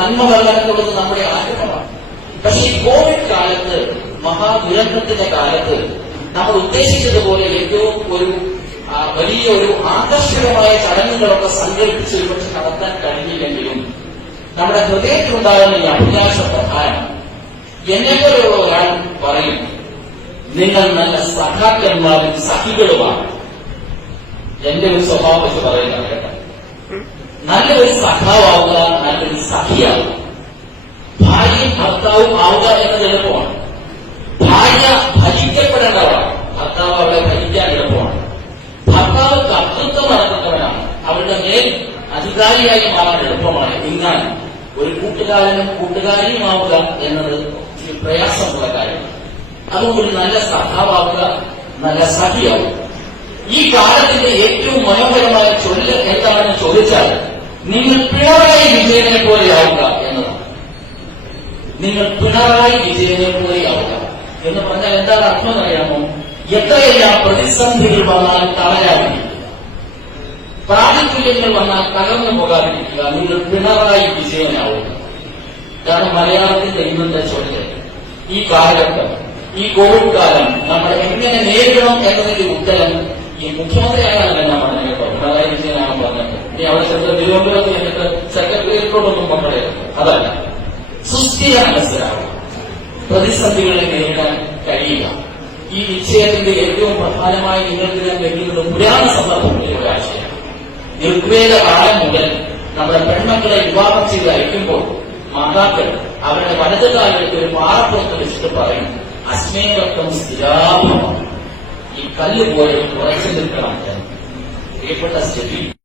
നന്മകളെന്നുള്ളത് നമ്മുടെ ആഗ്രഹമാണ്. പക്ഷെ ഈ കോവിഡ് കാലത്ത്, മഹാദുരന്തത്തിന്റെ കാലത്ത് നമ്മൾ ഉദ്ദേശിച്ചതുപോലെ ഏറ്റവും വലിയ ഒരു ആകർഷകമായ ചടങ്ങുകളൊക്കെ സങ്കല്പിച്ച് ഒരുപക്ഷെ നടത്താൻ കഴിഞ്ഞില്ലെങ്കിലും നമ്മുടെ ഹൃദയത്തിലുണ്ടാകുന്ന ഈ അഭിലാഷ പ്രധാനം. എന്നെപ്പോലുള്ള ഒരാൾ പറയും, നിങ്ങൾ നല്ല സഖാക്കന്മാരും സഖികളുമാണ്. എന്റെ ഒരു സ്വഭാവം വെച്ച് പറയുന്നത് കേട്ടോ. നല്ലൊരു സഖാവുക, നല്ലൊരു സഖിയാവുക. ഭാര്യയും ഭർത്താവും ആവുക എന്നത് എളുപ്പമാണ്. ഭാര്യ ഭരിക്കപ്പെടേണ്ടവരാണ്, ഭർത്താവ് അവളെ ഭരിക്കാൻ എളുപ്പമാണ്. ഭർത്താവ് കർത്തൃത്വം നടത്തുന്നവനാണ്, അവരുടെ മേൽ അധികാരിയായി മാറാൻ എളുപ്പമാണ്. എന്നാൽ ഒരു കൂട്ടുകാരനും കൂട്ടുകാരിയുമാവുക എന്നത് പ്രയാസമുള്ള കാര്യമാണ്. അതുകൊണ്ട് ഒരു നല്ല സഖാവാവുക, നല്ല സഖിയാവുക. ഈ കാലത്തിന്റെ ഏറ്റവും മനോഹരമായ ചൊല്ല് എന്താണെന്ന് ചോദിച്ചാൽ നിങ്ങൾ പിണറായി വിജയനെ പോലെയാവുക എന്നതാണ്. നിങ്ങൾ പിണറായി വിജയനെ പോലെയാവുക എന്ന് പറഞ്ഞാൽ എന്താണ് അർത്ഥം അറിയാമോ? എത്രയെല്ലാം പ്രതിസന്ധികൾ വന്നാൽ തളരാതിരിക്കുക, പ്രാതികൂല്യങ്ങൾ വന്നാൽ തകർന്നു പോകാതിരിക്കുക. നിങ്ങൾ പിണറായി വിജയനാവുക. ഇതാണ് മലയാളത്തിന്റെ ഇന്നത്തെ ചൊല്ല്. ഈ കാലഘട്ടം, ഈ കോവിഡ് കാലം നമ്മൾ എങ്ങനെ നേരിടണം എന്നതിന്റെ ഉത്തരം ഈ മുഖ്യമന്ത്രിയാകാനല്ല ഞാൻ പറഞ്ഞു കേട്ടോ, പിണറായി വിജയനാണ് പറഞ്ഞത്. ഇനി അവിടെ ചെന്ന് തിരുവനന്തപുരത്ത് എന്നിട്ട് സെക്രട്ടേറിയറ്റോടൊന്നും കൊണ്ടുവരുന്നത് അതല്ല. സുസ്ഥിര മനസ്സിലാവുക, പ്രതിസന്ധികളെ നേരിടാൻ കഴിയുക. ഈ നിശ്ചയത്തിന്റെ ഏറ്റവും പ്രധാനമായി നിങ്ങൾക്ക് ഞാൻ ലഭിക്കുന്നത് പുരാണ സന്ദർഭത്തിലെ ഒരാശയം. ഋഗ്വേദ കാലം മുതൽ നമ്മുടെ പെൺമക്കളെ വിവാഹം ചെയ്ത് അയക്കുമ്പോൾ മാതാക്കൾ അവരുടെ വലതുകാലത്ത് ഒരു പാറപ്പുറത്ത് വെച്ചിട്ട് പറയും, അസ്മേവക്കം സ്ഥിരാഭവം, ഈ കല്ല് പോലെ ഉറച്ചു നിൽക്കണം. പ്രിയപ്പെട്ട സ്ഥിതി